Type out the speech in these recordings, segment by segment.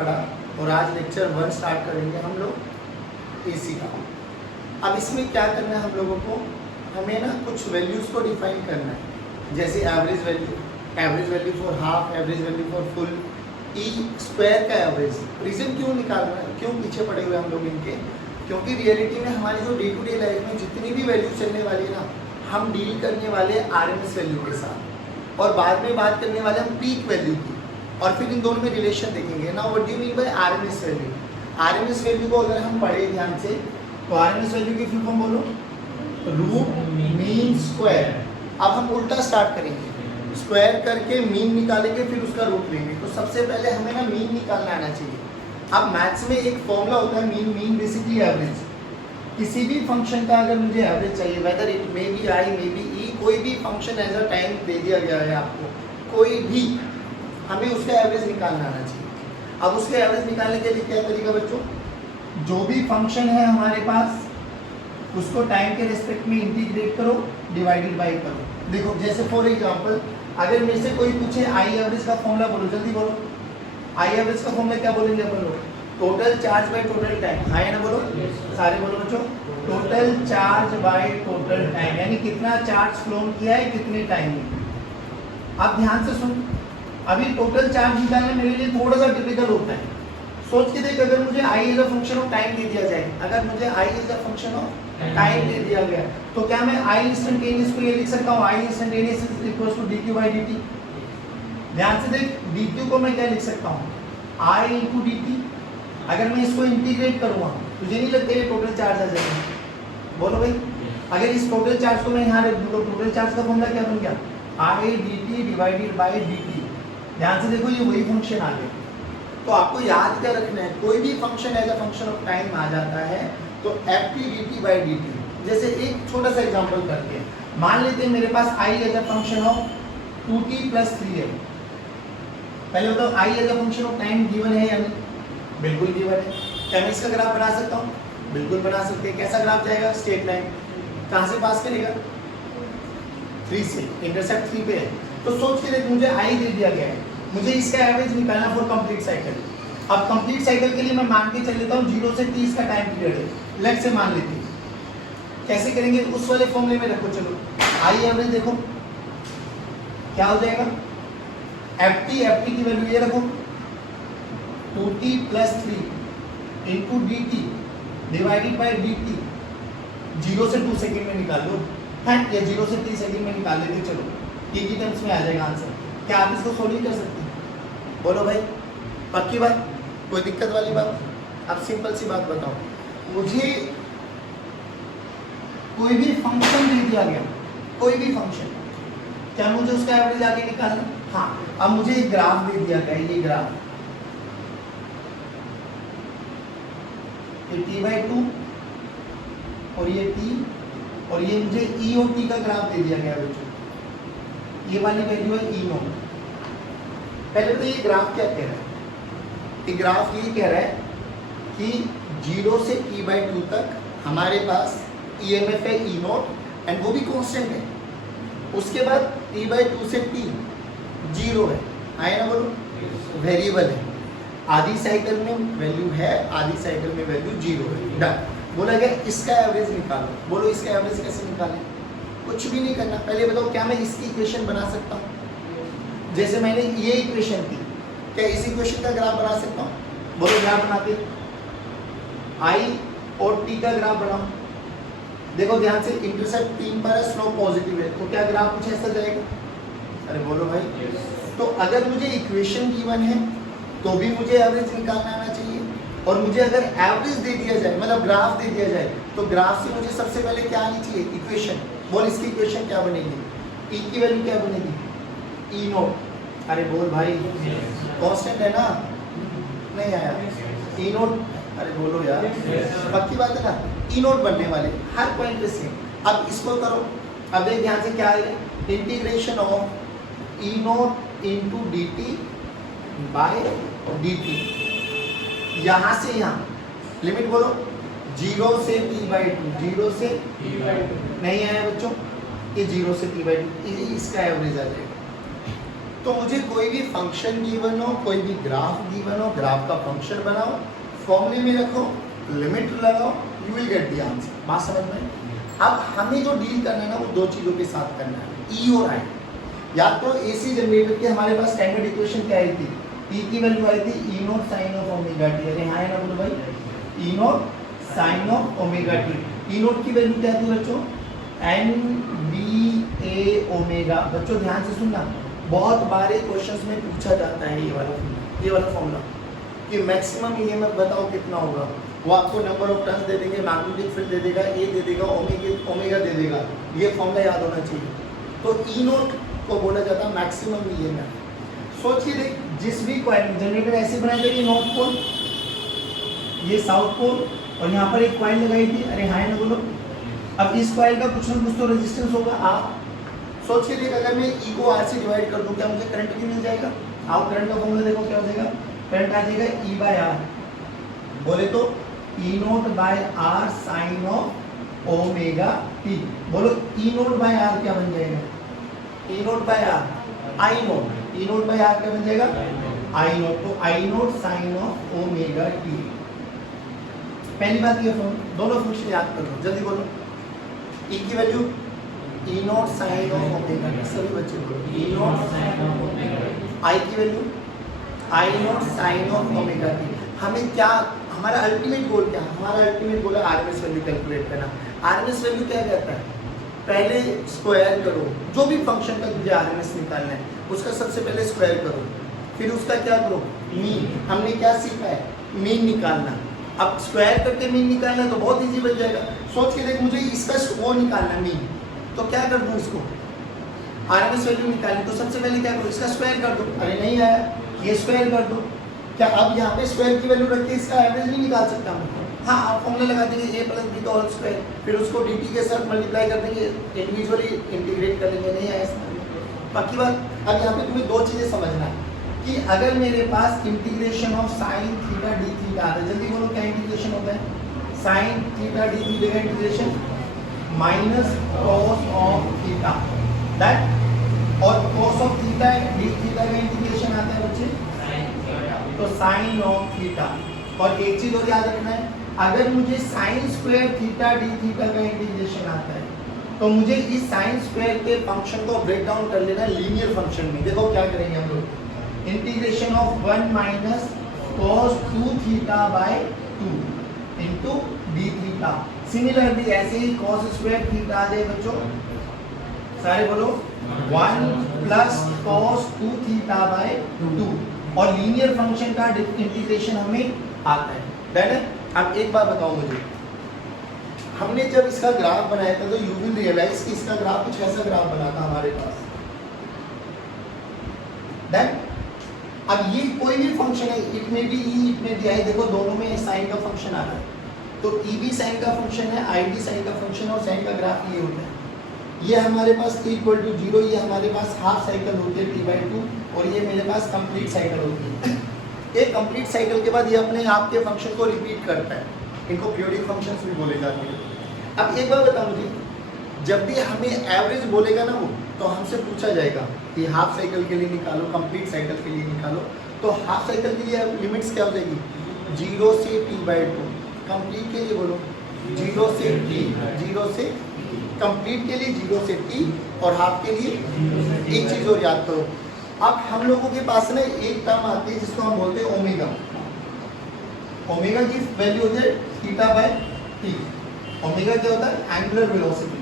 पढ़ा और आज लेक्चर 1 स्टार्ट करेंगे हम लोग एसी का। अब इसमें क्या करना है हम लोगों को, हमें ना कुछ वैल्यूज़ को डिफाइन करना है, जैसे average value for half, average value for full, E square का एवरेज। रीज़न क्यों निकालना है, क्यों पीछे पड़े हुए हम लोग इनके, क्योंकि रियलिटी में हमारी जो डे टू डे लाइफ में जितनी भी वैल्यू चलने वाली है ना, हम डील करने वाले आरएमएस वैल्यू के साथ, और बाद में बात करने वाले हम पीक वैल्यू की, और फिर इन दोनों में रिलेशन देखेंगे ना। What do you mean by RMS value? RMS value को अगर हम पढ़े ध्यान से तो आरएमएस वैल्यू की फुल फॉर्म बोलो, रूट मीन स्क्वायर। अब हम उल्टा स्टार्ट करेंगे, स्क्वायर करके मीन निकालेंगे, फिर उसका रूट लेंगे। तो सबसे पहले हमें ना मीन निकालना आना चाहिए। अब मैथ्स में एक फॉर्मूला होता है मीन बेसिकली एवरेज। किसी भी फंक्शन का अगर मुझे एवरेज चाहिए, whether it may be I may be E, कोई भी फंक्शन एज अ टाइम दे दिया गया है आपको, कोई भी, हमें उसका एवरेज निकालना आना चाहिए। अब उसके एवरेज निकालने के लिए क्या तरीका बच्चों, जो भी फंक्शन है हमारे पास उसको टाइम के रेस्पेक्ट में इंटीग्रेट करो, डिवाइडेड बाय करो। देखो जैसे फॉर एग्जांपल अगर मेरे से कोई पूछे आई एवरेज का फॉर्मूला बोलो, जल्दी बोलो। आई एवरेज का फॉर्मूला क्या बोलेंगे अपन लोग? Total charge by total time. हाँ है ना, बोलो सारे बोलो बच्चों, total charge by total time, यानी कितना चार्ज फ्लो किया है कितने टाइम में। आप ध्यान से सुन, अभी टोटल चार्ज निकालना मेरे लिए थोड़ा सा डिफिकल्ट होता है। सोच के देख, अगर मुझे I is a function of time दे दिया जाए, अगर मुझे I is a function of time दे दिया गया, तो क्या मैं आई इंस्टेंटेनियस को ये लिख सकता हूँ, I instantaneous is equal to dq by dt। ध्यान से देख, dq को मैं क्या लिख सकता हूँ, i इंटू dt। अगर मैं इसको इंटीग्रेट करूँगा, तुझे नहीं लगता ये टोटल चार्ज आ जाएगा? बोलो भाई, अगर इस टोटल चार्ज को मैं यहाँ रख दूँ तो टोटल चार्ज का फॉर्मूला क्या बन गया, i dt divided by dt। ध्यान से देखो, ये वही फंक्शन आ गया। तो आपको याद क्या रखना है, कोई भी function as a function of time आ जाता है तो F T D T by D T. जैसे एक छोटा सा एग्जांपल करते हैं, मान लेते हैं मेरे पास I as a function of 2t plus 3 है। पहले बताओ, I as a function of time given है या नहीं? बिल्कुल गिवन है। क्या मैं इसका ग्राफ बना सकता हूँ? बिल्कुल बना सकते हैं। कैसा ग्राफ जाएगा? Straight line. कहाँ से पास करेगा? 3 से, इंटरसेप्ट 3 पे है। तो सोच के देख, मुझे आई दे दिया गया है, मुझे इसका एवरेज निकालना फॉर कंप्लीट साइकिल। अब कंप्लीट साइकिल के लिए मैं मान के चल लेता हूँ 0 से 30 का टाइम पीरियड है, लेट से मान लेते हैं। कैसे करेंगे? उस वाले फॉर्मूले में रखो। चलो आई एवरेज देखो क्या हो जाएगा, एफ टी की वैल्यू ये रखो 2t plus 3 into D t divided by D t. 0 से 2 सेकेंड में निकाल लो, है या 0 से 3 सेकेंड में निकाल लेते, चलो टी की टर्म्स में आ जाएगा आंसर। क्या आप इसको सोल्व नहीं कर सकते? बोलो भाई, पक्की बात, कोई दिक्कत वाली बात? अब सिंपल सी बात बताओ, मुझे कोई भी फंक्शन दे दिया गया, कोई भी फंक्शन, क्या मुझे उसका एवरेज आगे निकालना? हाँ। अब मुझे एक ग्राफ दे दिया गया, ये ग्राफ, ये t/2 और ये t, और ये मुझे e और t का ग्राफ दे दिया गया बच्चों। ये वाली वैल्यू है e नॉट। पहले तो ये ग्राफ क्या कह रहा है? ये ग्राफ ये कह रहा है कि 0 से t/2 तक हमारे पास EMF है E नॉट, एंड वो भी कांस्टेंट है। उसके बाद t/2 से t 0 है, आए ना बोलो, वेरिएबल है। आधी साइकिल में वैल्यू है, आधी साइकिल में वैल्यू 0 है। डन। बोला गया इसका एवरेज निकालो। बोलो इसका एवरेज कैसे निकालें? कुछ भी नहीं करना। पहले बताओ, क्या मैं इसकी इक्वेशन बना सकता हूँ? जैसे मैंने ये इक्वेशन थी, क्या इस इक्वेशन का ग्राफ बना सकता हूँ? बोलो ग्राफ बनाते, आई और टी का ग्राफ बनाओ। देखो ध्यान से, इंटरसेप्ट 3 पर है, स्लोप पॉजिटिव है, तो क्या ग्राफ कुछ ऐसा जाएगा? अरे बोलो भाई। तो अगर मुझे इक्वेशन गिवन है तो भी मुझे एवरेज निकालना आना चाहिए, और मुझे अगर एवरेज दे दिया जाए, मतलब ग्राफ दे दिया जाए, तो ग्राफ से मुझे सबसे पहले क्या आनी चाहिए? इक्वेशन। बोल इसकी इक्वेशन क्या बनेगी? ई की वैल्यू क्या बनेगी? ई नोट। अरे बोल भाई, कांस्टेंट है ना? नहीं आया ई नोट? अरे बोलो यार, पक्की बात है ना? ई नोट बनने वाले हर पॉइंट पे सेम। अब इसको करो, अब देख ध्यान से क्या आएगा, integration of E naught into D t by d t. यहाँ से यहाँ लिमिट बोलो, 0 से t/2, 0 से नहीं आया बच्चों, ये 0 से t/2, इसका एवरेज आ जाएगा। तो मुझे कोई भी फंक्शन गिवन हो, कोई भी ग्राफ गिवन हो, ग्राफ का फंक्शन बनाओ, फॉर्मूले में रखो, लिमिट लगाओ, you will get the answer. बात समझ में? अब हमें जो डील करना है ना वो दो चीज़ों के साथ करना है, ई और आई। या तो एसी जनरेटर की हमारे पास स्टैंडर्ड इक्वेशन क्या आई थी, ई की वैल्यू आई थी E naught sine of omega T. अरे हाँ है ना बोलो भाई, E naught sine of omega T. E naught की वैल्यू क्या थी बच्चों, एन बी ए ओमेगा। बच्चों ध्यान से सुनना, बहुत बार क्वेश्चंस में पूछा जाता है ये वाला फॉर्मूला कि मैक्सिमम ईएमएफ बताओ कितना होगा। वो आपको नंबर ऑफ टर्न्स दे देंगे, मैग्नेटिक फील्ड दे देगा, ए दे देगा, ओमेगा दे देगा। ये फॉर्मूला याद होना चाहिए। तो ई नोट को बोला जाता है मैक्सिमम ईएमएफ। सोचिए देख, जिस भी कॉइल जनरेटर ऐसे बनाया था, ये नॉर्थ पोल, ये साउथ पोल, और यहाँ पर एक कॉइल लगाई थी। अरे हाँ ना बोलो। अब इस कॉइल का कुछ ना कुछ तो रेजिस्टेंस होगा। आप सोचिए देख, अगर मैं ई को आर से डिवाइड कर दूं, क्या मुझे करंट भी मिल जाएगा? आओ करंट का फॉर्मूला देखो क्या हो जाएगा, करंट आ जाएगा ई बाय आर। बोले तो E naught by R sine of omega T. बोलो ई नोट बाय आर क्या बन जाएगा, E naught by R I naught. E naught by R क्या बन जाएगा, आई नोट। तो I naught sine of omega T. पहली बात ये दोनों फंक्शन याद कर लो, जल्दी बोलो। ई की value E naught sine of omega T, सभी बच्चे बोलो E naught sine of omega T. I की value I naught sine of omega T. हमें क्या, हमारा अल्टीमेट गोल क्या है? हमारा अल्टीमेट गोल है आरएमएस वैल्यू कैलकुलेट करना। आरएमएस वैल्यू क्या कहता है, पहले स्क्वायर करो, जो भी फंक्शन का तुझे आरएमएस निकालना है उसका सबसे पहले स्क्वायर करो, फिर उसका क्या करो, मीन। हमने क्या सीखा है, मीन निकालना। अब स्क्वायर करके मीन निकालना तो बहुत इजी बन जाएगा। सोच के देख, मुझे इसका वो निकालना मीन, तो क्या कर दूँ, इसको आरएमएस वैल्यू निकालनी, तो सबसे पहले क्या करो, इसका स्क्वायर कर दो। अरे नहीं आया, ये स्क्वायर कर दो। क्या अब यहाँ पे स्क्वायर की वैल्यू रख के इसका एवरेज नहीं निकाल सकता मैं? हाँ, आप फॉर्मूला लगा देंगे ए प्लस बी का होल स्क्वायर, फिर उसको डी टी के साथ मल्टीप्लाई कर देंगे, इंडिविजुअली इंटीग्रेट कर लेंगे। नहीं आया इसमें बाकी बात। अब यहाँ पे तुम्हें दो चीज़ें समझना है कि अगर मेरे पास integration of sine theta D theta आ रहा है, जल्दी बोलो क्या इंटीग्रेशन होता है, साइन थीटा डी थीटा का integration minus cos of theta that, और cos of theta D theta का इंटीग्रेशन आता है बच्चे तो साइन ऑफ थीटा। और एक चीज और याद रखना है, अगर मुझे sine square theta D theta का इंटीग्रेशन आता है तो मुझे इस साइन स्क्वायर के फंक्शन को ब्रेक डाउन कर लेना लीनियर फंक्शन में। देखो क्या करेंगे हम लोग, integration of 1 minus cos 2 theta by 2 into D theta. Similarly ऐसे ही cos स्क्वायर थीटा आ जाए बच्चों, सारे बोलो 1 प्लस cos 2 थीटा बाय 2, और लीनियर फंक्शन का इंटीग्रेशन हमें आता है। दैट है। अब एक बात बताओ मुझे, हमने जब इसका ग्राफ बनाया था तो यू विल रियलाइज कि इसका ग्राफ कुछ ऐसा ग्राफ बना था हमारे पास। दैट अब ये कोई भी फंक्शन है, इट में भी ई इट में भी आई, देखो दोनों में साइन का फंक्शन आ रहा है, तो ई भी साइन का फंक्शन है, आई भी साइन का फंक्शन है, और साइन का ग्राफ ये होता है। ये हमारे पास t इक्वल टू 0, ये हमारे पास हाफ साइकिल होती है t/2, और ये मेरे पास कंप्लीट साइकिल होती है। एक कंप्लीट साइकिल के बाद ये अपने आप के फंक्शन को रिपीट करता है, इनको पीरियोडिक फंक्शंस भी बोले जाते हैं। अब एक बार बताओ मुझे, जब भी हमें एवरेज बोलेगा ना वो, तो हमसे पूछा जाएगा कि हाफ साइकिल के लिए निकालो, कंप्लीट साइकिल के लिए निकालो। तो हाफ साइकिल के लिए लिमिट्स क्या हो जाएगी, 0 से t/2। कंप्लीट के लिए बोलो 0 से t, 0 से कंप्लीट के लिए 0 से t, और हाफ के लिए एक चीज़ और याद करो। अब हम लोगों के पास ना एक टर्म आती है जिसको हम बोलते हैं ओमेगा। ओमेगा की वैल्यू होती है थीटा बाय टी। ओमेगा क्या होता है, एंगुलर वेलोसिटी,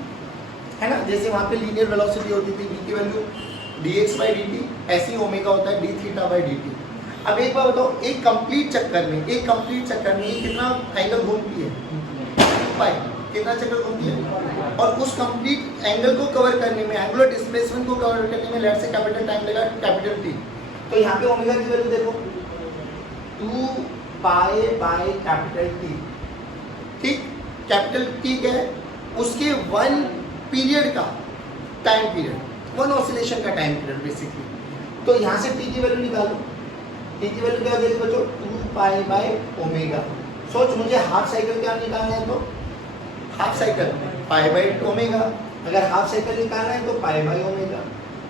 है ना। जैसे वहाँ पे लीनियर वेलोसिटी होती थी, v की वैल्यू dx/dt, ऐसे ही ओमेगा होता है dθ/dt। अब एक बार बताओ, एक कंप्लीट चक्कर में ये कितना एंगल घूमती है, पाई, कितना चक्कर घूमती है, और उस कंप्लीट एंगल को कवर करने में, एंगुलर डिस्प्लेसमेंट को कवर करने में लेट से कैपिटल टाइम लगा, कैपिटल टी। तो यहाँ पे ओमेगा की वैल्यू देखो 2 पाई बाय कैपिटल टी। ठीक, कैपिटल टी क्या है, उसके 1 पीरियड का टाइम पीरियड, 1 ऑसिलेशन का टाइम पीरियड बेसिकली। तो यहाँ से टी की वैल्यू निकालो, टी की वैल्यू क्या हो जाएगी बच्चों, 2 पाई बाय ओमेगा। सोच, मुझे हाफ साइकिल क्या निकालना है, तो half cycle pi by omega, अगर हाफ साइकिल निकालना है तो पाई बाय ओमेगा।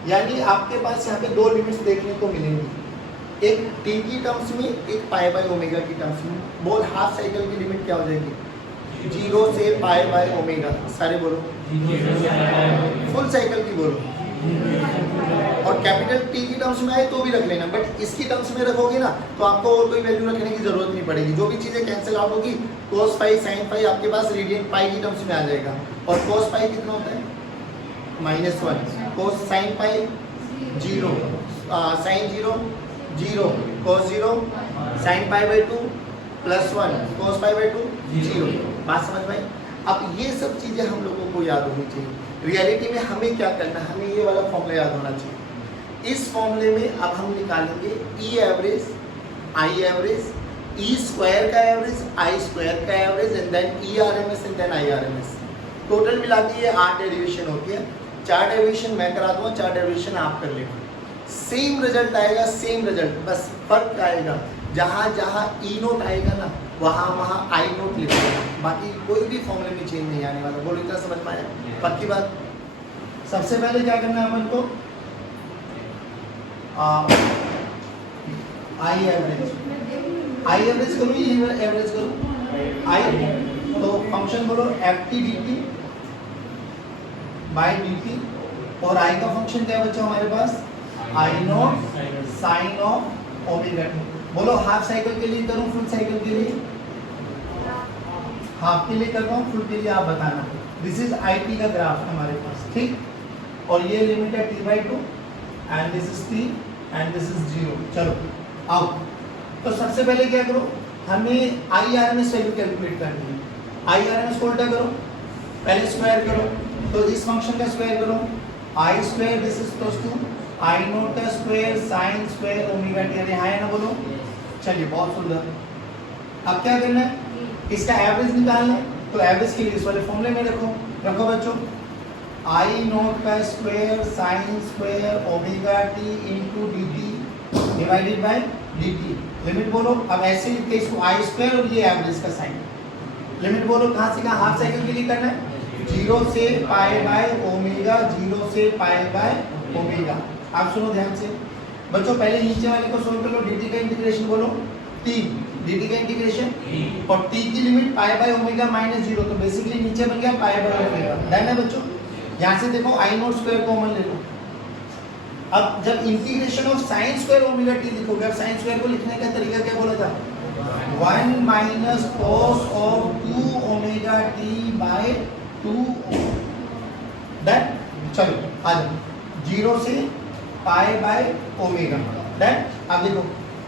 यानी आपके पास यहाँ पे दो लिमिट्स देखने को मिलेंगी, एक t की टर्म्स में, एक पाई बाय ओमेगा की टर्म्स में। बोल हाफ साइकिल की लिमिट क्या हो जाएगी? 0 से पाई बाय ओमेगा। सारे बोलो। फुल साइकिल की बोलो। और कैपिटल T की टर्म्स में आए तो भी रख लेना, बट इसकी टर्म्स में रखोगे ना तो आपको और कोई वैल्यू रखने की जरूरत नहीं पड़ेगी। जो भी चीजें कैंसिल आउट होगी, cos पाई sin पाई आपके पास रेडियन पाई की टर्म्स में आ जाएगा। और cos पाई कितना होता है? -1। cos sin pi 0, sin 0 0, cos 0, sin pi by 2 +1, cos pi by 2 0। बात समझ में आई? अब ये सब चीजें हम लोगों को याद होनी चाहिए। रियलिटी में हमें क्या करना है, हमें ये वाला फॉर्मूला याद होना चाहिए। इस फॉर्मूले में अब हम निकालेंगे E average, I average, E square का एवरेज, आई स्क्वायर का average, and then E R M S and then I R M S. Total मिला के ये 8 डेरिवेशन होती है। 4 डेरिवेशन मैं करा दूंगा, 4 डेरिवेशन आप कर लेना। सेम रिजल्ट आएगा, सेम रिजल्ट, बस फर्क आएगा जहाँ जहाँ ई नोट आएगा ना वहाँ वहाँ आई नोट लिख देना, बाकी कोई भी फॉर्मूले में चेंज नहीं आने वाला। बोलो इतना समझ में आया? पक्की बात। सबसे पहले क्या करना है अपन को? आई एवरेज, आई एवरेज करो, ये एवरेज करो। आई तो फंक्शन बोलो F T D T by D T, और आई का फंक्शन क्या बचा हमारे पास? I naught sine of omega T. बोलो हाफ साइकिल के लिए करूं, फुल साइकिल के लिए? हाफ के लिए कर रहा हूं, फुल के लिए आप बताना। दिस इज आई टी का ग्राफ हमारे पास, ठीक। और ये लिमिट है t/2 and this is t and this is 0। चलो आओ, तो सबसे पहले क्या करो, हमें I R M S value calculate करनी है। आई आर एम एस को उल्टा करो, पहले स्क्वायर करो, तो इस फंक्शन का स्क्वायर करो। I square this is equals to I naught का square sine square omega T. अरे हाँ है ना, बोलो। चलिए बहुत सुंदर। अब क्या करना है, इसका एवरेज निकालना है, तो एवरेज के लिए इस वाले फॉर्मूले में रखो बच्चों, आई नोट का square sine square omega T into D t divided bye d T. Limit बोलो। अब ऐसे लिखते इसको आई स्क्वायर और ये एवरेज का साइन। लिमिट बोलो कहाँ से कहाँ? हाफ साइकिल के लिए करना है, 0 से पाई बाय ओमेगा, 0 से पाई बाय ओमेगा। आप सुनो ध्यान से बच्चों, पहले नीचे वाले को सोल्व कर लो। dt का इंटीग्रेशन बोलो t, dt का इंटीग्रेशन, और t की लिमिट पाई बाय ओमेगा -0, तो बेसिकली नीचे बन गया पाई बाय ओमेगा। डन है बच्चों? यहाँ से देखो आई नोट स्क्वायर कॉमन ले लो। अब जब integration of sign square omega T लिखोगे, अब साइन स्क्वायर को लिखने का तरीका क्या बोला था? 1 minus cos of 2 omega T by 2। Done? चलो आ जाओ, 0 से पाई बाय ओमेगा। डन? अब देखो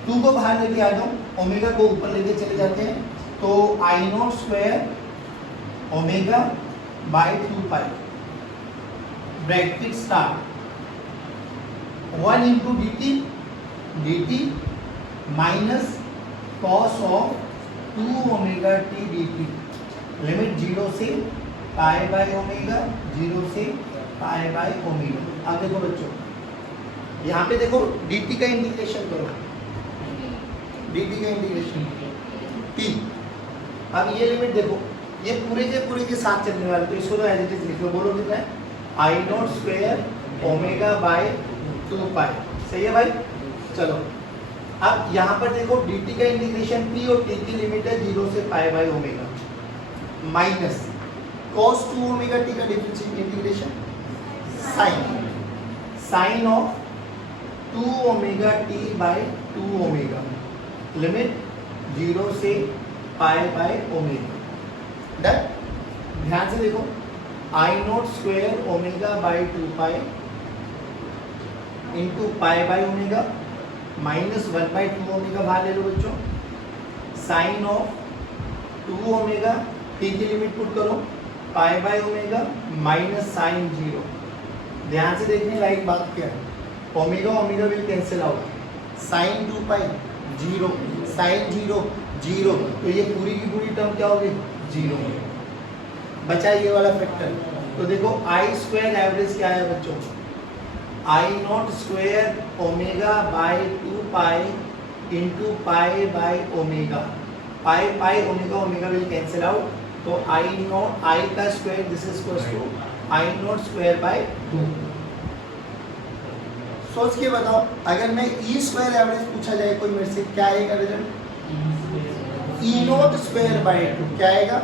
2 को बाहर लेके आ जाओ, ओमेगा को ऊपर लेके चले जाते हैं, तो I naught square omega by 2 pi, bracket start, 1 into D T minus cos of 2 omega T D T. Limit 0 से पाई बाय ओमेगा, 0 से पाई बाय ओमेगा। अब देखो बच्चों, यहाँ पे देखो dt का इंटीग्रेशन करो, dt का इंटीग्रेशन t। अब ये लिमिट देखो, ये पूरे के साथ चलने वाले, तो इसको तो एज इट इज लिख लो। बोलो कितना है? आई नॉट स्क्वायर ओमेगा बाय 2 पाई। सही है भाई? चलो अब यहाँ पर देखो dt का इंटीग्रेशन p और t की लिमिट है 0 से pi by omega, minus cos 2 omega t का differential integration sine of 2 omega T by 2 omega, limit 0 से पाई बाय ओमेगा। डन? ध्यान से देखो, I naught square omega by 2 pi into pi by omega minus 1/2 omega बाहर ले लो बच्चों, sine of 2 omega T की लिमिट पुट करो, पाई बाय ओमेगा माइनस साइन 0। ध्यान से देखने लायक बात क्या है, omega omega will cancel out, sine 2 pi 0, sine 0 0, तो ये पूरी की पूरी टर्म क्या होगी? 0। बचा ये वाला फैक्टर। तो देखो आई स्क्वायर एवरेज क्या है बच्चों? I naught square omega by 2 pi into pi by omega, pi pi omega omega will cancel out, तो आई नॉट आई का square this is equals to I naught square by 2। सोच के बताओ, अगर मैं ई स्क्वायर एवरेज पूछा जाए कोई मेरे से, क्या आएगा result? E naught square by 2 क्या आएगा?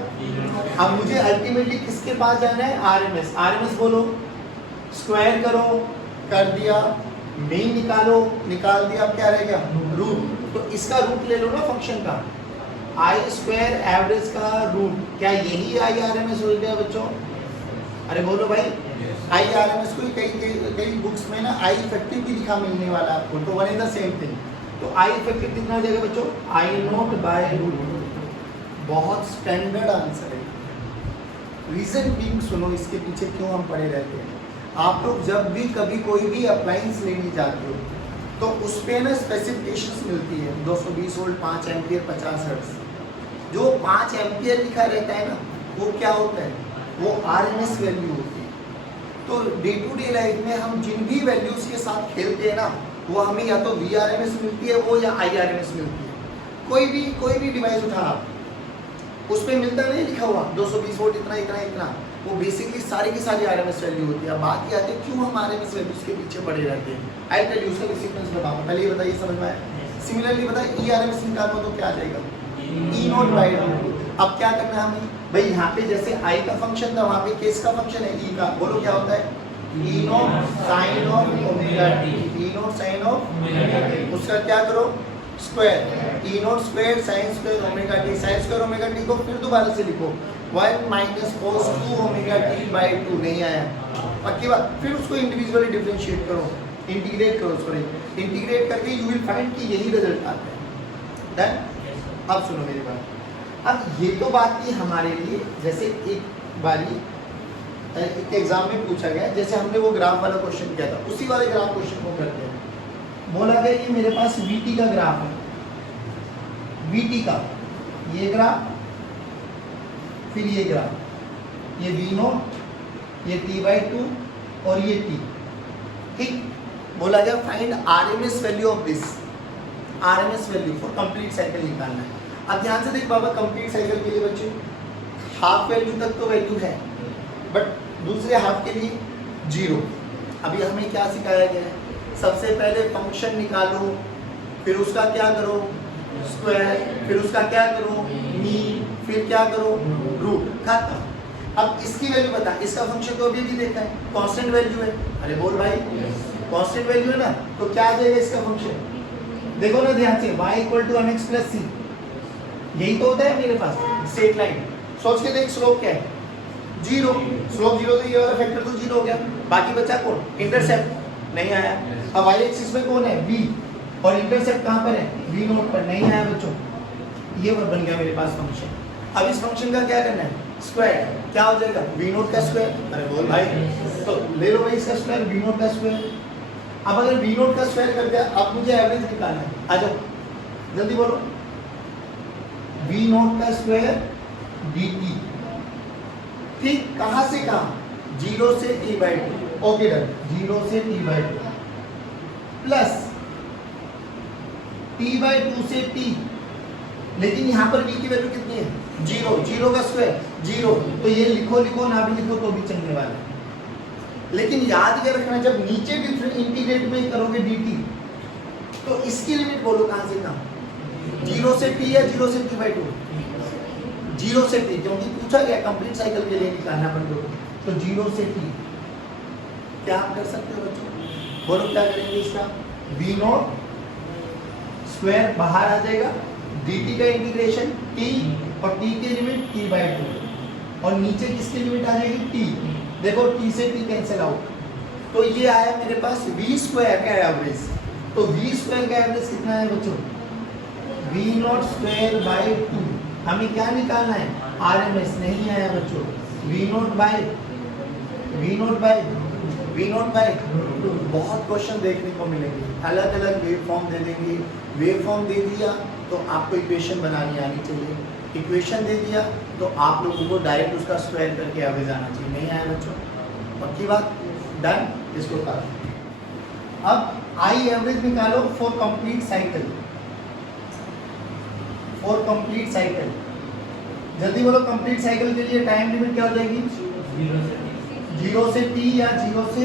अब मुझे अल्टीमेटली किसके पास जाना है? आरएमएस। आरएमएस बोलो, स्क्वायर करो, कर दिया, मीन निकालो, निकाल दिया, अब क्या रह गया? रूट। तो इसका रूट ले लो ना फंक्शन का, आई स्क्वायर एवरेज का रूट, क्या यही आई आरएमएस हो गया बच्चों? अरे बोलो भाई, आई आरएमएस को कई बुक्स में ना आई इफेक्टिव भी लिखा मिलने वाला आपको, तो one is the same thing. तो आई इफेक्टिव कितना हो जाएगा बच्चों? I not by root. बहुत स्टैंडर्ड आंसर है। रीजन बीइंग सुनो, इसके पीछे क्यों हम पड़े रहते हैं। आप लोग जब भी कभी कोई भी अप्लायंस लेने जाते हो तो उस पे ना स्पेसिफिकेशंस मिलती है, 220 वोल्ट, 5 एम्पियर, 50 हर्ट्ज। जो 5 एम्पियर लिखा रहता है ना, वो क्या होता है? वो आरएमएस वैल्यू होती है। तो डे टू डे लाइफ में हम जिन भी वैल्यूज के साथ खेलते हैं ना, वो हमें या तो वीआरएमएस मिलती है वो, या आईआरएमएस मिलती है। कोई भी डिवाइस उठा, उस पर मिलता नहीं लिखा हुआ 220 वोल्ट इतना इतना इतना, वो बेसिकली सारी की सारी आरएमएस वैल्यू होती है। अब बात ये आती है क्यों हम आरएमएस वैल्यूज के पीछे पड़े रहते हैं। आई टेल यू, उसका सीक्वेंस बताऊँ, पहले ये बताइए, समझ में आया? सिमिलरली बताइए, ई आरएमएस निकालो तो क्या आ जाएगा? ई नॉट बाय रूट। अब क्या करना है हमें भाई, यहाँ पे जैसे आई का फंक्शन था, वहाँ पे किस का फंक्शन है? ई का। बोलो क्या होता है? E naught sine of omega T. E naught sine of, उसका क्या करो? Square. E naught square sine square omega T. Sine square omega T को फिर दोबारा से लिखो, 1 minus cos 2 omega T by 2। नहीं आया, पक्की बात। फिर उसको इंडिविजुअली डिफरेंशिएट करो, इंटीग्रेट करो, सॉरी इंटीग्रेट करके यू विल फाइंड कि यही रिजल्ट आता है। डन? अब सुनो मेरी बात। अब ये तो बात थी हमारे लिए, जैसे एक बारी एक एग्जाम में पूछा गया, जैसे हमने वो ग्राफ वाला क्वेश्चन किया था, उसी वाले ग्राफ क्वेश्चन को करते हैं। बोला गया कि मेरे पास VT का ग्राफ है, VT का ये ग्राफ, फिर ये ग्राफ, ये V0, ये T/2 और ये T। ठीक, बोला गया find RMS value of this. RMS value for complete cycle निकालना है। अब ध्यान से देख बाबा, कंप्लीट साइकिल के लिए बच्चे हाफ वैल्यू तक तो वैल्यू है, बट दूसरे हाफ के लिए 0। अभी हमें क्या सिखाया गया है? सबसे पहले फंक्शन निकालो, फिर उसका क्या करो? स्क्वायर, फिर उसका क्या करो? मीन, फिर क्या करो? रूट। खत्म। अब इसकी वैल्यू बता, इसका फंक्शन तो अभी भी देखा है, कांस्टेंट वैल्यू है। अरे बोल भाई, कांस्टेंट वैल्यू है ना, तो क्या आ जाएगा इसका फंक्शन? देखो ना ध्यान से, y = mx + c, यही तो होता है मेरे पास स्ट्रेट लाइन। सोच के देख, स्लोप क्या है? 0। स्लोप 0 तो ये वाला फैक्टर तो 0 हो गया। बाकी बचा कौन? इंटरसेप्ट। नहीं आया। अब y एक्सिस में कौन है? v, और इंटरसेप्ट कहाँ पर है? v0 पर। नहीं आया बच्चों। ये बन गया मेरे पास फंक्शन। अब इस फंक्शन का क्या करना है? स्क्वायर। क्या हो जाएगा? v0 का स्क्वायर। अरे बोल भाई, तो ले लो भाई इसका स्क्वायर, v0 का स्क्वायर। अब अगर v0 का स्क्वायर कर दिया, अब मुझे एवरेज निकालना है। आ जाओ जल्दी बोलो, v0 का स्क्वायर dt। ठीक, कहां से कहां? 0 से T/2। ओके डन, 0 से T/2 प्लस T/2 से T। लेकिन यहाँ पर v की वैल्यू कितनी है? 0। 0 का स्क्वायर 0, तो ये लिखो ना भी लिखो तो भी चलने वाला है। लेकिन याद क्या रखना, जब नीचे डिफरेंट इंटीग्रेट में करोगे dt, तो इसकी लिमिट बोलो कहां से कहां? 0 से T या 0 से T/2? 0 से T, क्योंकि पूछा गया कंप्लीट साइकिल के लिए निकालना अपन को, तो 0 से T। क्या आप कर सकते हो बच्चों? बोलो क्या करेंगे इसका? v0 स्क्वायर बाहर आ जाएगा, dt का इंटीग्रेशन t, और t की लिमिट T/2, और नीचे किसकी लिमिट आ जाएगी? t। देखो t से t कैंसिल आउट, तो ये आया मेरे पास v स्क्वायर का एवरेज। तो v स्क्वायर का एवरेज कितना है बच्चों? v0 square by 2। हमें क्या निकालना है? आरएमएस। नहीं आया बच्चों। v0 bye 2। बहुत क्वेश्चन देखने को मिलेंगे, अलग अलग वेव फॉर्म दे देंगे। वेव फॉर्म दे दिया तो आपको इक्वेशन बनानी आनी चाहिए, इक्वेशन दे दिया तो आप लोगों को डायरेक्ट उसका स्क्वायर करके एवरेज आना चाहिए। नहीं आया बच्चों, पक्की बात। डन, इसको कर। अब आई एवरेज निकालो for complete cycle. For complete cycle जल्दी बोलो, कंप्लीट साइकिल के लिए टाइम लिमिट क्या हो जाएगी? 0 से T या 0 से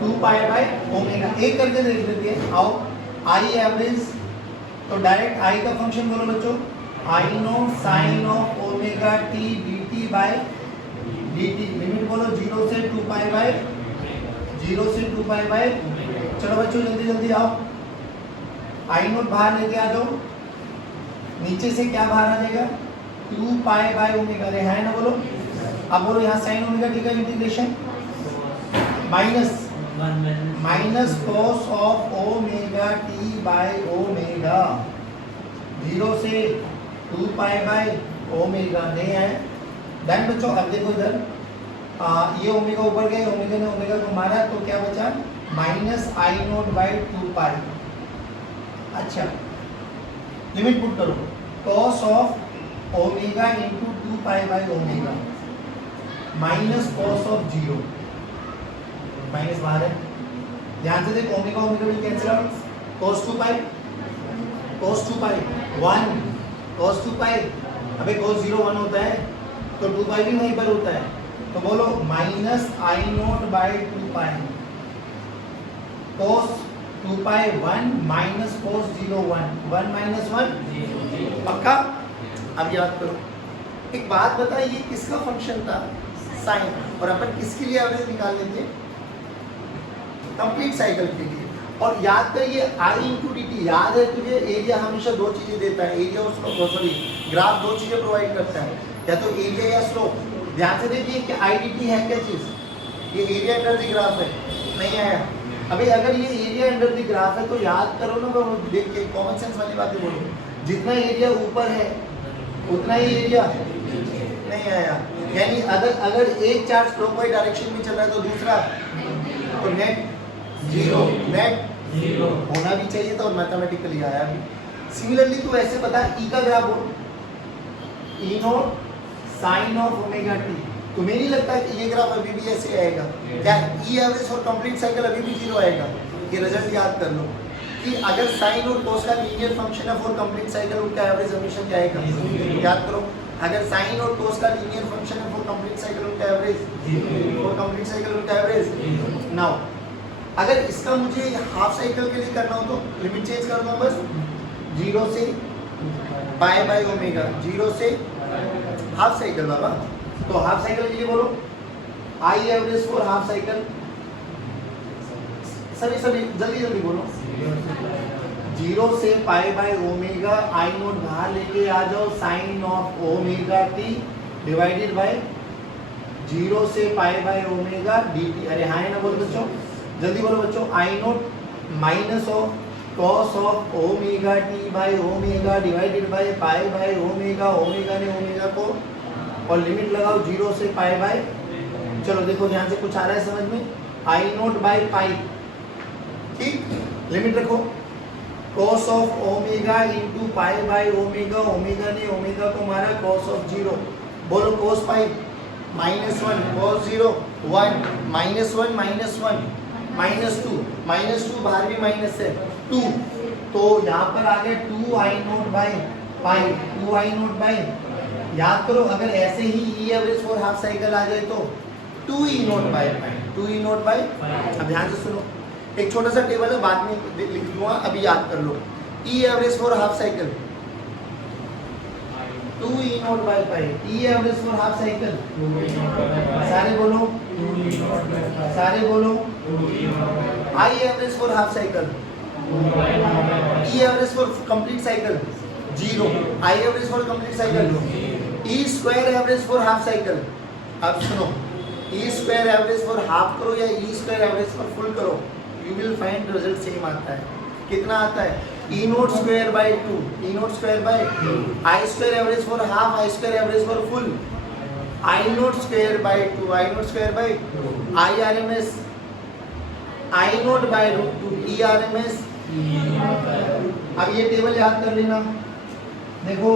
2 पाई बाय ओमेगा। एक करके देख लेते हैं, आओ। आई एवरेज, तो डायरेक्ट आई का फंक्शन बोलो बच्चों, I naught sine of omega T dt by dt। Limit बोलो 0 से 2 पाई बाय 0 से 2 पाई बाय। चलो बच्चों जल्दी जल्दी आओ, आई नॉट बाहर लेके आ जाओ, नीचे से क्या बाहर आ जाएगा, 2 पाई बाय ओमेगा। अरे है ना, बोलो। अब बोलो यहाँ साइन ओमेगा टी का integration minus cos of omega T by omega, 0 से 2 पाई बाय ओमेगा। नहीं है देन बच्चों, अब देखो इधर, ये ओमेगा ऊपर गए, ओमेगा ने ओमेगा को मारा, तो क्या बचा, माइनस आई नोट बाय 2 पाई। अच्छा, लिमिट पुट करो, cos of omega into 2 pi by omega minus cos of 0, minus बाहर है, ध्यान से देख, omega omega will cancel out, cos 2 pi 1 cos 2 पाई, अबे cos 0 1 होता है, तो 2 पाई भी वहीं पर होता है, तो बोलो minus I note by 2 pi, cos 2 pi 1 minus cos 0 1 minus 1, पक्का। अब याद करो, एक बात बताइए, ये किसका फंक्शन था, साइन, और अपन किसके लिए एवरेज निकाल लेते, कंप्लीट साइकिल के लिए। और याद करिए आई इंटू डी टी, याद है तुझे, एरिया हमेशा दो चीजें देता है, एरिया और स्लोप, सॉरी ग्राफ दो चीजें प्रोवाइड करता है, या तो एरिया या स्लोप। ध्यान से देखिए कि आई डी टी है क्या चीज, ये एरिया अंडर द ग्राफ है, नहीं आया अभी। अगर ये एरिया अंडर द ग्राफ है तो याद करो ना, वो देख के कॉमन सेंस वाली बातें बोलो, जितना एरिया ऊपर है उतना ही एरिया नहीं आया। यानी अगर एक चार्ज क्लॉकवाइज डायरेक्शन में चल रहा है तो दूसरा, तो नेट जीरो, नेट जीरो होना भी चाहिए था, और मैथमेटिकली आया भी। सिमिलरली तू ऐसे बता, ई का ग्राफ बोल, E naught sine of omega T, तुम्हें नहीं लगता कि ये ग्राफ अभी भी ऐसे आएगा क्या, ई एवरेज फॉर कंप्लीट साइकिल अभी भी 0 आएगा। ये रिजल्ट याद कर लो कि अगर साइन और कोस का लीनियर फंक्शन है फॉर कंप्लीट साइकिल, उनका एवरेज हमेशा क्या आएगा, याद करो। अगर साइन और कोस का लीनियर फंक्शन है फॉर कंप्लीट साइकिल, उनका एवरेज, फॉर कंप्लीट साइकिल उनका एवरेज। नाउ अगर इसका मुझे हाफ साइकिल के लिए करना हो तो लिमिट चेंज कर दो बस, 0 से पाई बाय ओमेगा, 0 से हाफ साइकिल बाबा। तो हाफ साइकिल के लिए बोलो I average for half cycle, सभी जल्दी जल्दी बोलो, 0 से pi by omega, I naught बाहर लेके आ जाओ, sine of omega T divided by 0 से pi by omega D T. अरे हाँ ना, बोलो बच्चों जल्दी बोलो बच्चों, I naught minus of cos of omega T by omega divided by pi by omega, omega ने ओमेगा को, और लिमिट लगाओ 0 से पाई बाय। चलो देखो ध्यान से, कुछ आ रहा है समझ में, आई नोट बाय पाई, ठीक, लिमिट रखो, cos of omega into pi by omega, omega ने ओमेगा को मारा, cos ऑफ 0, बोलो cos पाई -1, cos 0 1, -1 -2 बाहर भी माइनस है 2, तो यहाँ पर आ गया 2 I naught by pi, 2 I naught by, याद करो अगर ऐसे ही E average for half cycle आ जाए तो 2 E naught by pi, 2 E naught by. अब ध्यान से सुनो, एक छोटा सा टेबल है, बाद में लिख दूंगा, अभी याद कर लो। E average for half cycle 2 E naught by pi, E average for half cycle, सारे बोलो, सारे बोलो, I average for half cycle, E average for complete cycle 0, I average for complete cycle, E square average for half cycle. अब सुनो, E square average for half करो या E square average for full करो, you will find result same आता है। कितना आता है, E naught square by 2, E naught square by, I square average for half, I square average for full, I naught square by 2, I naught square by, I R M S, I naught by root 2, E R M S. अब ये table याद कर लेना, देखो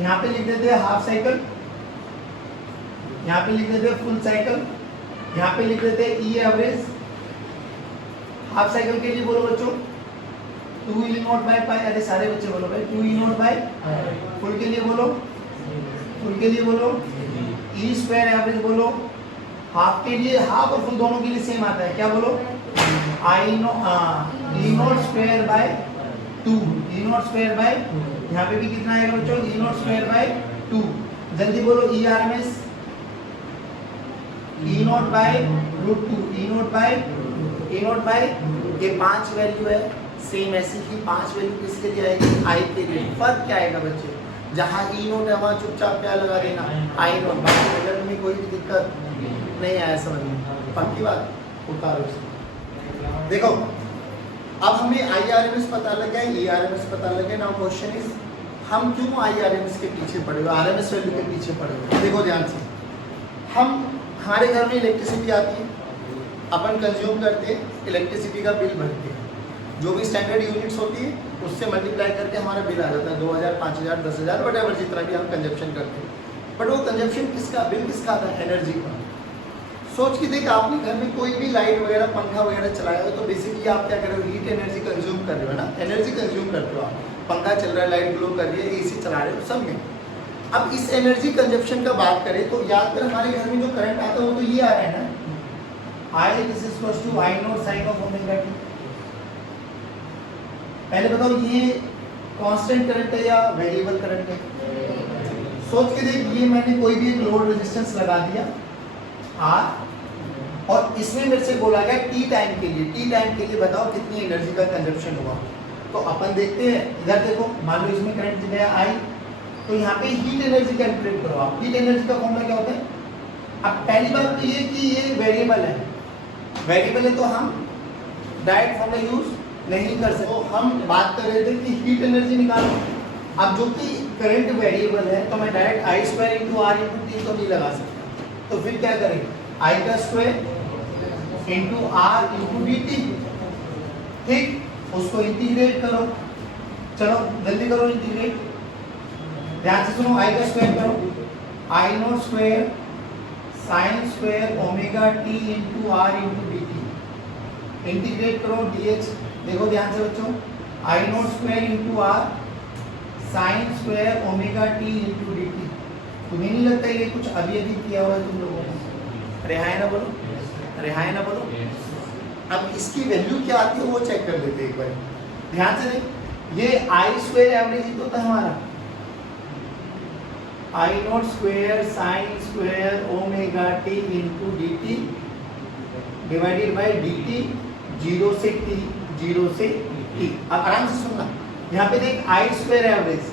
यहाँ पे लिख देते हैं हाफ साइकिल, यहाँ पे लिख देते हैं फुल साइकिल, यहाँ पे लिख देते हैं ई एवरेज। हाफ साइकिल के लिए बोलो बच्चों 2 ई नॉट बाय पाई, अरे सारे बच्चे बोलो भाई 2 ई नॉट बाय, फुल के लिए बोलो, फुल के लिए बोलो ई स्क्वायर एवरेज बोलो, हाफ के लिए हाफ और फुल दोनों के लिए सेम आता है, क्या बोलो, E naught square by 2, E naught square by, यहाँ पे भी कितना आएगा बच्चों, ई नॉट स्क्वायर बाय 2, जल्दी बोलो E R M S, E naught by root 2, E naught by, ये 5 वैल्यू है, सेम ऐसी ही 5 वैल्यू किसके लिए आएगी, आई के लिए। फर्क क्या आएगा बच्चे, जहाँ ई नोट है वहाँ चुपचाप क्या लगा देना, आई नोट, बाकी रिजल्ट में कोई भी दिक्कत नहीं आया समझ में, पक्की बात, उतारो इसे। देखो अब हमें आई आर एम एस पता लग गया, ई आर एम एस पता लग गया, नाउ क्वेश्चन इज हम क्यों आई आर एम एस के पीछे पड़े हुए, आर एम एस वैल्यू के पीछे पड़े हुए। देखो ध्यान से, हमारे घर में इलेक्ट्रिसिटी आती है, अपन कंज्यूम करते हैं, इलेक्ट्रिसिटी का बिल भरते हैं, जो भी स्टैंडर्ड यूनिट्स होती है उससे मल्टीप्लाई करके हमारा बिल आ जाता है 2000, 5000, 10,000 वटएवर जितना भी हम कंजप्शन करते हैं। बट वो कंजप्शन किसका, बिल किसका आता है, एनर्जी का। सोच के देख, आपने घर में कोई भी लाइट वगैरह पंखा वगैरह चलाया हो तो बेसिकली आप क्या कर रहे हो, हीट एनर्जी कंज्यूम कर रहे हो ना, एनर्जी कंज्यूम करते हो आप, पंखा चल रहा है, लाइट ग्लो कर रही है, एसी चला रहे हो, सब में। अब इस एनर्जी कंजप्शन का बात करें तो याद कर हमारे घर में जो करंट आता है वो तो ये आ रहा है ना, I this is equals to I naught sine of omega t। पहले बताओ ये कांस्टेंट करंट है या वेरिएबल करंट है, सोच के देख, ये मैंने कोई भी एक लोड रेजिस्टेंस लगा दिया R, और इसमें मेरे से बोला गया टी टाइम के लिए बताओ कितनी एनर्जी का कंजप्शन हुआ। तो अपन देखते हैं, इधर देखो, मान लो इसमें करंट गया I, तो यहाँ पे हीट एनर्जी कैलकुलेट करो आप। हीट एनर्जी का फॉर्मूला क्या होता है, अब पहली बात तो ये कि ये वेरिएबल है, तो हम डायरेक्ट फॉर्मूला यूज नहीं कर सकते। तो हम बात कर रहे थे कि हीट एनर्जी निकालो, अब जो कि करंट वेरिएबल है तो मैं direct I square into R into T तो नहीं लगा सकता, तो फिर क्या करें, आई का square into R into D t, ठीक, उसको इंटीग्रेट करो, चलो जल्दी करो इंटीग्रेट, ध्यान से सुनो, आई का स्क्वायर करो, I naught square sine square omega T into R into D T, integrate करो डी एच, देखो ध्यान से बच्चों, I naught square into R sine square omega T into D T. तुम्हें नहीं लगता ये कुछ अभी किया हुआ है तुम लोगों ने, अरे हाय ना बोलो, अरे हाय ना बोलो। अब इसकी वैल्यू क्या आती है वो चेक कर लेते हैं एक बार, ध्यान से देख, ये आई स्क्वायर एवरेज ही तो था हमारा, I naught square sine square omega T into D t divided by D t, 0 से t, 0 से t। अब आराम से सुनना, यहाँ पे देख आई स्क्वायर एवरेज,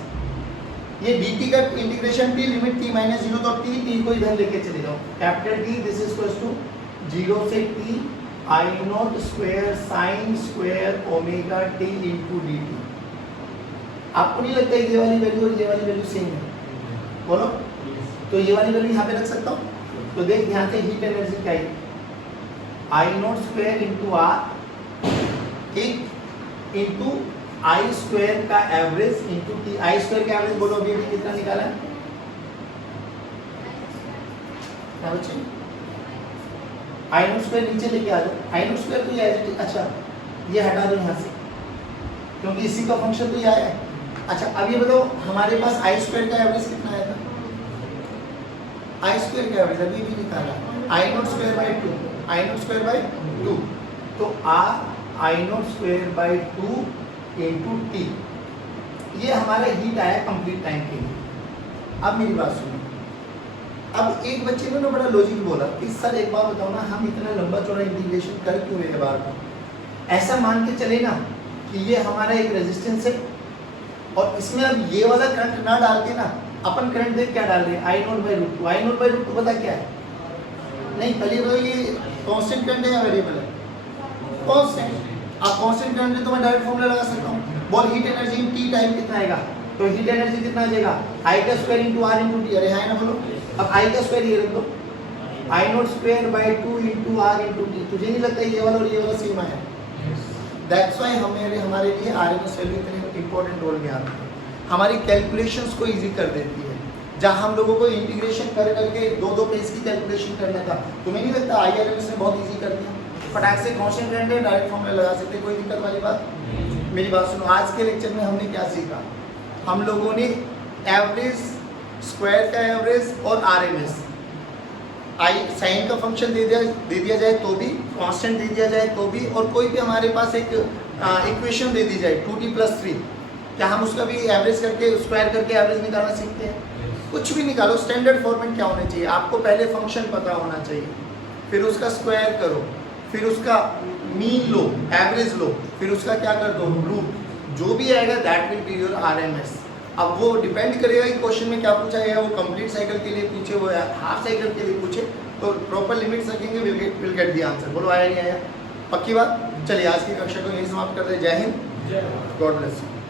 ये dt का integration t limit t minus 0, तो t को इधर लेके चले जाओ, capital T this is equals to 0 से t I naught square sine square omega t into D t. आपको नहीं लगता ये वाली वैल्यू और ये वाली वैल्यू सेम है, बोलो, तो ये वाली वैल्यू यहाँ पे रख सकता हूँ। तो देख ध्यान से, हीट एनर्जी क्या है, आई नॉट स्क्वायर इंटू आर, ठीक, इंटू आई स्क्वायर का एवरेज इंटू टी, आई स्क्वायर का एवरेज बोलो अभी कितना निकाला है, क्या बच्चे, आई नॉट स्क्वायर नीचे लेके आ जाओ, आई नॉट स्क्वायर तो ये है, अच्छा ये हटा दो यहाँ से क्योंकि इसी का फंक्शन तो ये आया है। अच्छा अब ये बताओ हमारे पास आई स्क्वायर का एवरेज कितना आया था, आई स्क्वायर का एवरेज अभी भी निकाला, I naught square by 2, I naught square by 2, तो R I naught square by 2 into t, ये हमारा हीट आया कंप्लीट टाइम के लिए। अब मेरी बात सुनो, अब एक बच्चे ने ना बड़ा लॉजिक बोला कि सर एक बार बताओ ना, हम इतना लंबा चौड़ा इंटीग्रेशन कर क्यों रहे हैं बार बार, ऐसा मान के चले ना कि ये हमारा एक रेजिस्टेंस है और इसमें अब ये वाला करंट ना डाल के ना अपन करंट देख क्या डाल रहे हैं, I naught by root 2, I naught by root 2 पता क्या है, नहीं पहले तो ये कांस्टेंट करंट है या वेरिएबल है, कांस्टेंट। आप कांस्टेंट करंट है तो मैं डायरेक्ट फॉर्मूला लगा सकता हूँ, बोल heat energy in T time कितना आएगा, तो हीट एनर्जी कितना आ जाएगा, आई का square into R into T, अरे हाय ना बोलो, अब आई का स्क्वायर ये रख दो, I naught square by 2 into R into t, तुझे नहीं लगता ये वाला और ये वाला सेम आया, दैट्स व्हाई हमारे लिए आरएमएस वैल्यू इतने इंपॉर्टेंट रोल में आती है, हमारी कैलकुलेशंस को इजी कर देती है। जहाँ हम लोगों को इंटीग्रेशन कर करके दो पेज की कैलकुलेशन करना था, तुम्हें नहीं लगता आईआरएमएस ने बहुत इजी कर दिया, फटाक से कांस्टेंट करंट है डायरेक्ट फॉर्मूला लगा सकते, कोई दिक्कत वाली बात। मेरी बात सुनो, आज के लेक्चर में हमने क्या सीखा, हम लोगों ने एवरेज, स्क्वायर का एवरेज और आरएमएस आई साइन का फंक्शन दे दिया जाए तो भी, कांस्टेंट दे दिया जाए तो भी, और कोई भी हमारे पास एक इक्वेशन दे दी जाए 2t+3, क्या हम उसका भी एवरेज करके स्क्वायर करके एवरेज निकालना सीखते हैं? कुछ भी निकालो, स्टैंडर्ड फॉर्मेट क्या होना चाहिए? आपको पहले फंक्शन पता होना चाहिए, फिर उसका स्क्वायर करो, फिर उसका मीन लो, एवरेज लो, फिर उसका क्या कर दो, रूट, जो भी आएगा that will be your RMS। अब वो डिपेंड करेगा कि क्वेश्चन में क्या पूछा गया, वो कंप्लीट साइकिल के लिए पूछे, वो हाफ साइकिल के लिए पूछे, तो प्रॉपर लिमिट्स रखेंगे, विल गेट द आंसर। बोलो आया नहीं आया? पक्की बात? चलिए आज की कक्षा को यही समाप्त करते हैं। जय हिंद, गॉड ब्लेस यू।